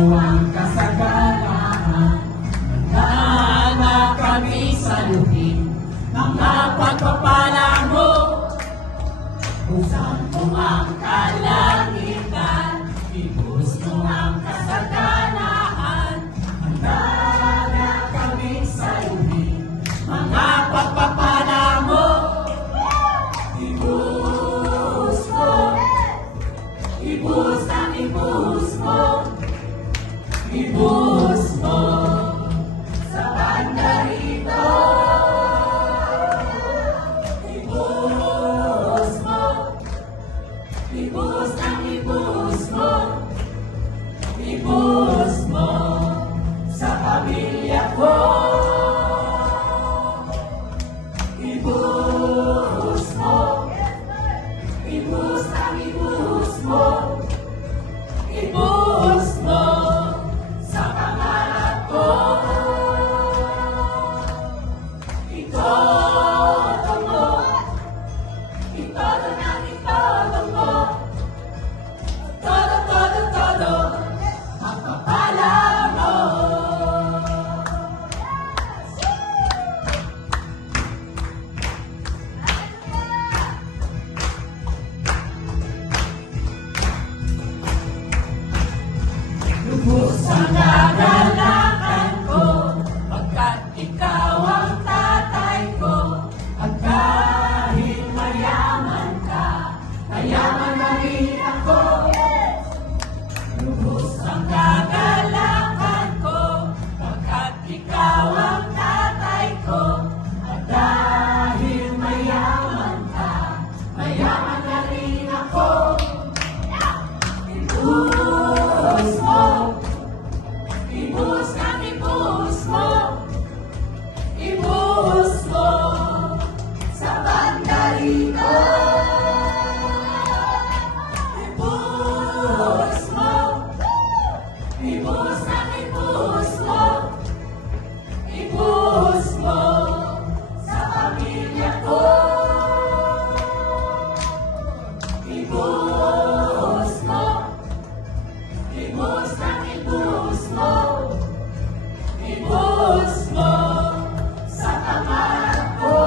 mo ang kasagalaan. Nagdaan kami sa luhim, mga pagpapala mo. Buksan mo ang kalangitan, ibus mo ang kasagalaan. Nagdaan kami sa luhim, mga pagpapala mo. Ibus mo, ibus ang ibus mo, ibus mo sa banda rito. Ibus mo, ibus ang ibus mo, ibus mo sa pamilya ko. Ibus mo, ibus ang ibus mo, ibus mo sa pangarap ko. Itodo mo, itodo ng itodo mo, todo, todo, todo, ang papala mo. Lubos ang gagalakan ko, pagkat ikaw ang tatay ko. At kahit mayaman ka, mayaman na rin ako. Lubos ang gagalakan ko, pagkat ikaw ang tatay ko. At dahil mayaman ka, mayaman na rin ako. Ibus mo, ibus ang ibus mo, ibus mo sa banda rito. Ibus mo, ibus ang ibus mo, ibus mo sa pamilya ko. Ibus mo, ibus ang ibus mo, ibus mo sa pangarap ko.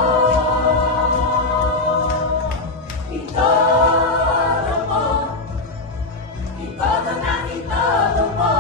Itodo mo, itodo ng itodo mo,